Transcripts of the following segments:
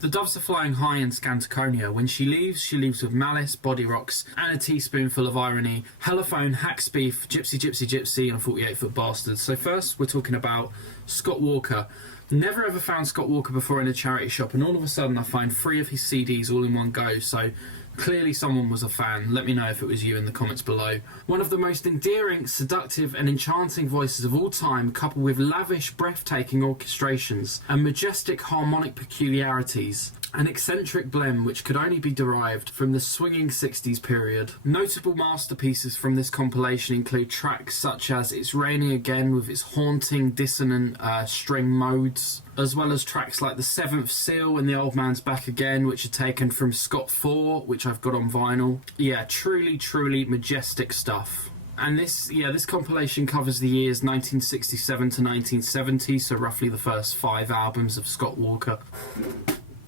The doves are flying high in Scantaconia. When she leaves with malice, body rocks, and a teaspoonful of irony. Hellophone, hacks beef, gypsy, gypsy, gypsy, and a 48-foot bastard. So first, we're talking about Scott Walker. Never ever found Scott Walker before in a charity shop, and all of a sudden I find 3 of his CDs all in one go, so clearly someone was a fan. Let me know if it was you in the comments below. One of the most endearing, seductive and enchanting voices of all time, coupled with lavish, breathtaking orchestrations and majestic harmonic peculiarities. An eccentric blend which could only be derived from the swinging 60s period. Notable masterpieces from this compilation include tracks such as It's Raining Again with its haunting, dissonant string modes, as well as tracks like The Seventh Seal and The Old Man's Back Again, which are taken from Scott 4, which I've got on vinyl. Yeah, truly, truly majestic stuff. And this compilation covers the years 1967 to 1970, so roughly the first 5 albums of Scott Walker.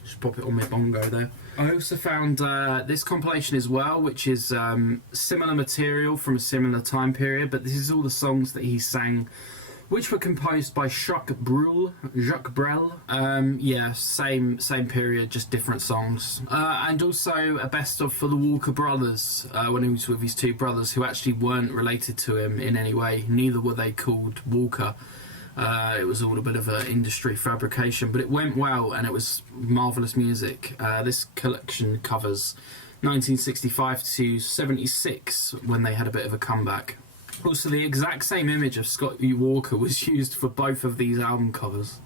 Just pop it on my bongo there. I also found this compilation as well, which is similar material from a similar time period, but this is all the songs that he sang, which were composed by Jacques Brel. Yeah, same period, just different songs. And also a best of for the Walker brothers, when he was with his 2 brothers, who actually weren't related to him in any way. Neither were they called Walker. It was all a bit of an industry fabrication, but it went well and it was marvellous music. This collection covers 1965 to 76, when they had a bit of a comeback. Also, the exact same image of Scott Walker was used for both of these album covers.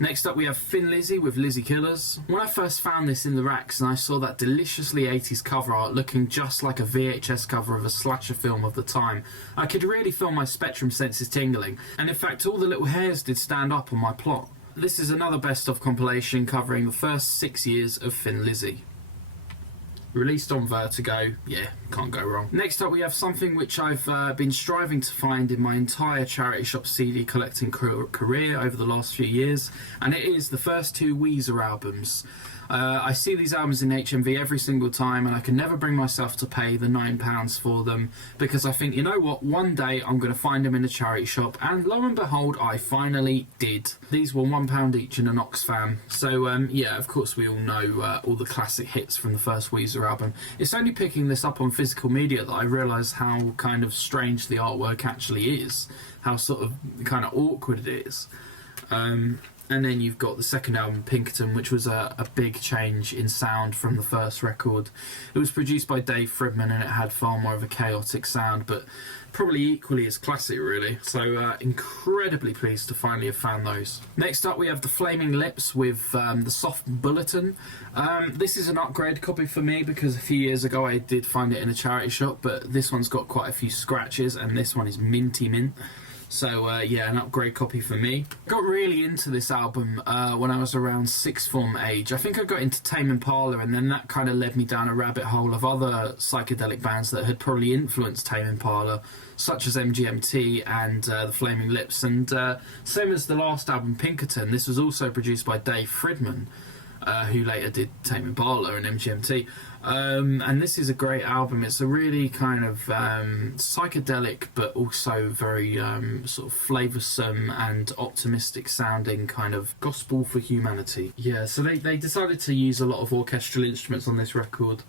Next up we have Thin Lizzy with Lizzy Killers. When I first found this in the racks and I saw that deliciously 80s cover art looking just like a VHS cover of a slasher film of the time, I could really feel my spectrum senses tingling, and in fact all the little hairs did stand up on my plot. This is another best of compilation covering the first 6 years of Thin Lizzy. Released on Vertigo, yeah, can't go wrong. Next up we have something which I've been striving to find in my entire charity shop CD collecting career over the last few years, and it is the first 2 Weezer albums. I see these albums in HMV every single time and I can never bring myself to pay the £9 for them, because I think, you know what, one day I'm going to find them in a charity shop, and lo and behold I finally did. These were £1 each in an Oxfam, so yeah, of course we all know all the classic hits from the first Weezer album. It's only picking this up on physical media that I realise how kind of strange the artwork actually is, how sort of kind of awkward it is. And then you've got the second album, Pinkerton, which was a big change in sound from the first record. It was produced by Dave Fridman and it had far more of a chaotic sound, but probably equally as classic, really. So incredibly pleased to finally have found those. Next up we have the Flaming Lips with the Soft Bulletin. This is an upgrade copy for me because a few years ago I did find it in a charity shop, but this one's got quite a few scratches and this one is minty mint. So yeah, an upgrade copy for me. I got really into this album when I was around 6th form age. I think I got into Tame Impala, and then that kind of led me down a rabbit hole of other psychedelic bands that had probably influenced Tame Impala, such as MGMT and the Flaming Lips. And same as the last album, Pinkerton, this was also produced by Dave Fridman, who later did Tame Impala and MGMT. And this is a great album. It's a really kind of psychedelic but also very sort of flavoursome and optimistic sounding kind of gospel for humanity. Yeah, so they decided to use a lot of orchestral instruments on this record.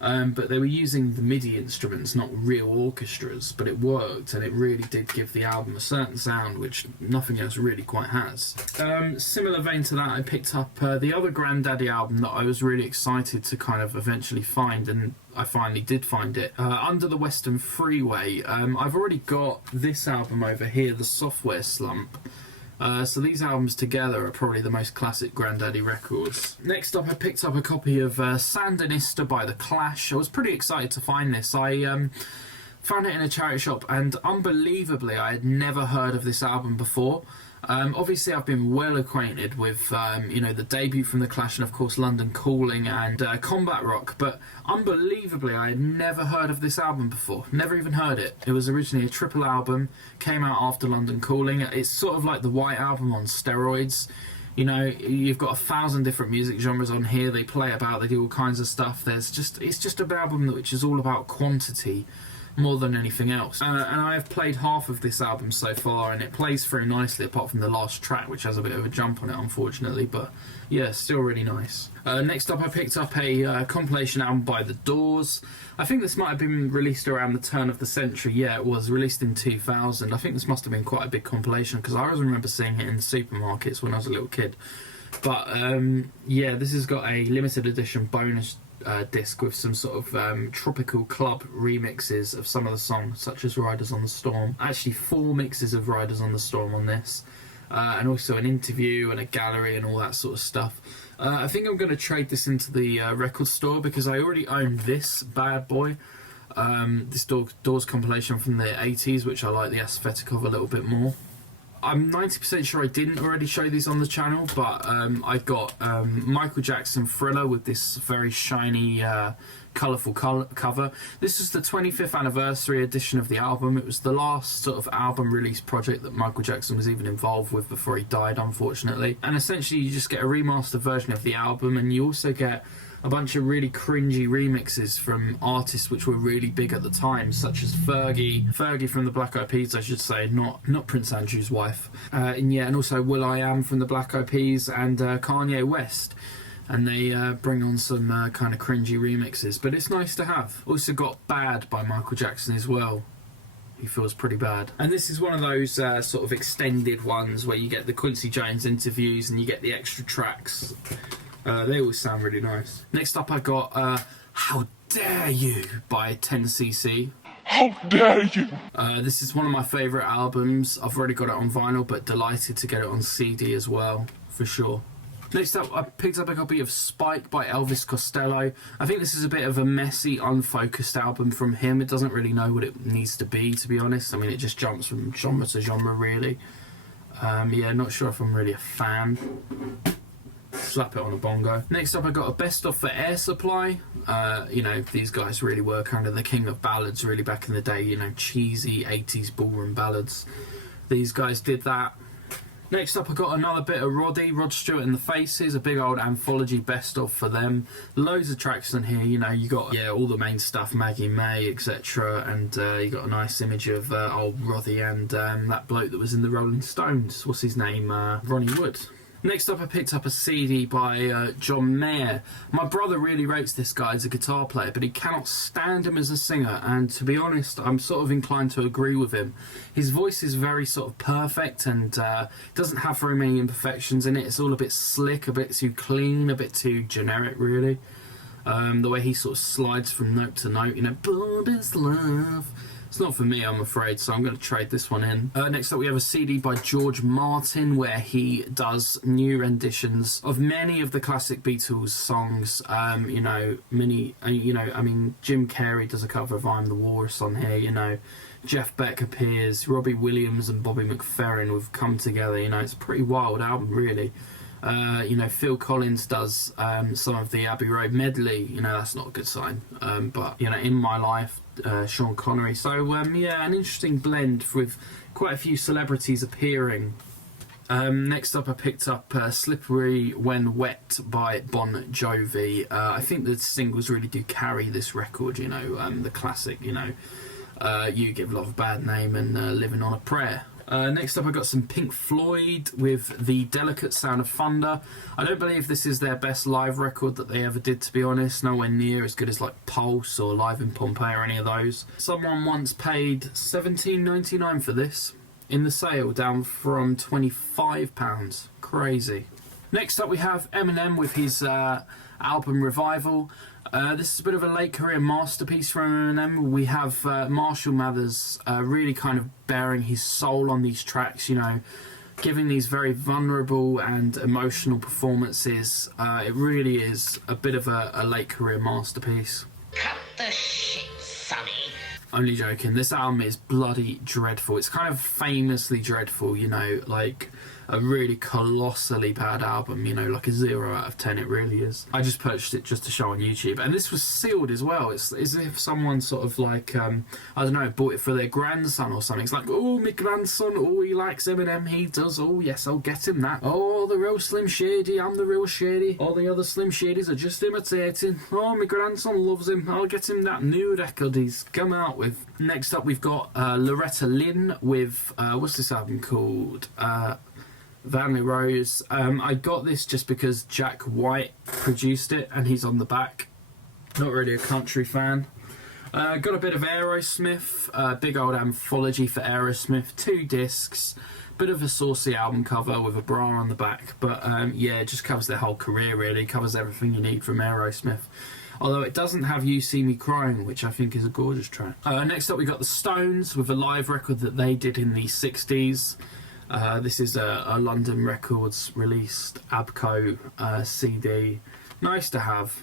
But they were using the MIDI instruments, not real orchestras, but it worked and it really did give the album a certain sound which nothing else really quite has. Similar vein to that, I picked up the other Grandaddy album that I was really excited to kind of eventually find, and I finally did find it, Under the Western Freeway. I've already got this album over here, The Software Slump. So these albums together are probably the most classic Grandaddy records. Next up I picked up a copy of Sandinista by The Clash. I was pretty excited to find this. I found it in a charity shop and unbelievably I had never heard of this album before. Obviously I've been well acquainted with you know, the debut from The Clash and of course London Calling and Combat Rock, but unbelievably I had never heard of this album before, never even heard it. It was originally a triple album, came out after London Calling. It's sort of like the White Album on steroids. You know, you've got 1,000 different music genres on here, they play about, they do all kinds of stuff. It's just an album which is all about quantity more than anything else. And I have played half of this album so far, and it plays through nicely apart from the last track, which has a bit of a jump on it, unfortunately, but yeah, still really nice. Next up, I picked up a compilation album by The Doors. I think this might have been released around the turn of the century. Yeah, it was released in 2000. I think this must have been quite a big compilation, because I always remember seeing it in the supermarkets when I was a little kid. But yeah, this has got a limited edition bonus disc with some sort of tropical club remixes of some of the songs, such as Riders on the Storm. Actually, 4 mixes of Riders on the Storm on this, and also an interview and a gallery and all that sort of stuff. I think I'm going to trade this into the record store, because I already own this bad boy, this Doors compilation from the 80s, which I like the aesthetic of a little bit more. I'm 90% sure I didn't already show these on the channel, but I got Michael Jackson Thriller with this very shiny, colourful cover. This is the 25th anniversary edition of the album. It was the last sort of album release project that Michael Jackson was even involved with before he died, unfortunately. And essentially you just get a remastered version of the album, and you also get a bunch of really cringy remixes from artists which were really big at the time, such as Fergie from the Black Eyed Peas, I should say, not Prince Andrew's wife, and yeah, and also will.i.am from the Black Eyed Peas, and Kanye West, and they bring on some kind of cringy remixes, but it's nice to have. Also got Bad by Michael Jackson as well. He feels pretty bad. And this is one of those sort of extended ones where you get the Quincy Jones interviews and you get the extra tracks. They always sound really nice. Next up I got How Dare You by 10cc. How dare you! This is one of my favourite albums. I've already got it on vinyl, but delighted to get it on CD as well, for sure. Next up, I picked up a copy of Spike by Elvis Costello. I think this is a bit of a messy, unfocused album from him. It doesn't really know what it needs to be honest. I mean, it just jumps from genre to genre, really. Yeah, not sure if I'm really a fan. Slap it on a bongo. Next up I got a best of for Air Supply. You know, these guys really were kind of the king of ballads really back in the day, you know, cheesy 80s ballroom ballads. These guys did that. Next up I got another bit of Rod Stewart and the Faces, a big old anthology best of for them. Loads of tracks in here, you know, you got all the main stuff, Maggie May, etc. And you got a nice image of old Roddy and that bloke that was in the Rolling Stones. What's his name? Ronnie Wood. Next up I picked up a CD by John Mayer. My brother really rates this guy as a guitar player, but he cannot stand him as a singer, and to be honest, I'm sort of inclined to agree with him. His voice is very sort of perfect and doesn't have very many imperfections in it. It's all a bit slick, a bit too clean, a bit too generic, really. The way he sort of slides from note to note, you know, "Born is love." It's not for me, I'm afraid, so I'm going to trade this one in. Next up we have a CD by George Martin, where he does new renditions of many of the classic Beatles songs. You know, I mean, Jim Carrey does a cover of I'm the Walrus on here, you know. Jeff Beck appears, Robbie Williams and Bobby McFerrin have come together, you know, it's a pretty wild album, really. You know, Phil Collins does some of the Abbey Road medley, you know, that's not a good sign. But, you know, In My Life, Sean Connery. So, yeah, an interesting blend with quite a few celebrities appearing. Next up I picked up Slippery When Wet by Bon Jovi. I think the singles really do carry this record, you know, the classic, you know, You Give Love a Bad Name and Living on a Prayer. Next up I got some Pink Floyd with The Delicate Sound of Thunder. I don't believe this is their best live record that they ever did, to be honest. Nowhere near as good as like Pulse or Live in Pompeii or any of those. Someone once paid $17.99 for this in the sale, down from £25. Crazy. Next up we have Eminem with his album Revival. This is a bit of a late career masterpiece from Eminem. We have Marshall Mathers really kind of bearing his soul on these tracks, you know, giving these very vulnerable and emotional performances. It really is a bit of a late career masterpiece. Cut the shit, Sonny. Only joking. This album is bloody dreadful. It's kind of famously dreadful, you know, like a really colossally bad album, you know, like a 0 out of 10 it really is. I just purchased it just to show on YouTube, and this was sealed as well. It's as if someone sort of like, I don't know, bought it for their grandson or something. It's like, oh, my grandson, oh, he likes Eminem, he does, oh yes, I'll get him that. Oh, the real Slim Shady, I'm the real Shady. All the other Slim Shadys are just imitating. Oh, my grandson loves him, I'll get him that new record he's come out with. Next up we've got Loretta Lynn with, what's this album called? Vanley Rose. I got this just because Jack White produced it and he's on the back. Not really a country fan. Got a bit of Aerosmith, big old anthology for Aerosmith, 2 discs, bit of a saucy album cover with a bra on the back, but yeah, it just covers their whole career really, covers everything you need from Aerosmith. Although it doesn't have You See Me Crying, which I think is a gorgeous track. Next up we got the Stones with a live record that they did in the 60s. This is a London Records released ABCO CD. Nice to have.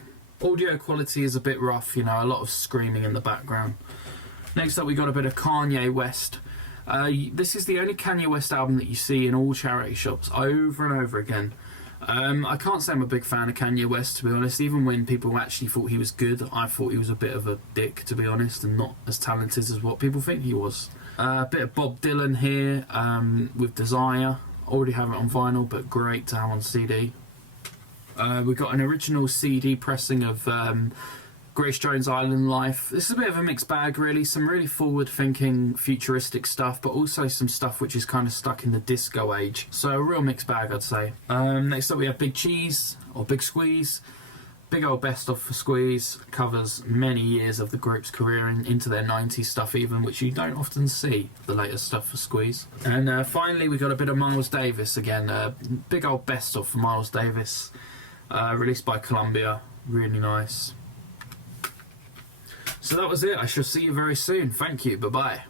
Audio quality is a bit rough, you know, a lot of screaming in the background. Next up we got a bit of Kanye West. This is the only Kanye West album that you see in all charity shops over and over again. I can't say I'm a big fan of Kanye West, to be honest. Even when people actually thought he was good, I thought he was a bit of a dick, to be honest, and not as talented as what people think he was. A bit of Bob Dylan here with Desire. Already have it on vinyl, but great to have on CD. We've got an original CD pressing of Grace Jones' Island Life. This is a bit of a mixed bag, really. Some really forward-thinking, futuristic stuff, but also some stuff which is kind of stuck in the disco age. So a real mixed bag, I'd say. Next up, we have Big Cheese, or Big Squeeze. Big old best-of for Squeeze. Covers many years of the group's career and into their 90s stuff even, which you don't often see, the latest stuff for Squeeze. And finally, we got a bit of Miles Davis again. Big old best-of for Miles Davis. Released by Columbia. Really nice. So that was it. I shall see you very soon. Thank you. Bye-bye.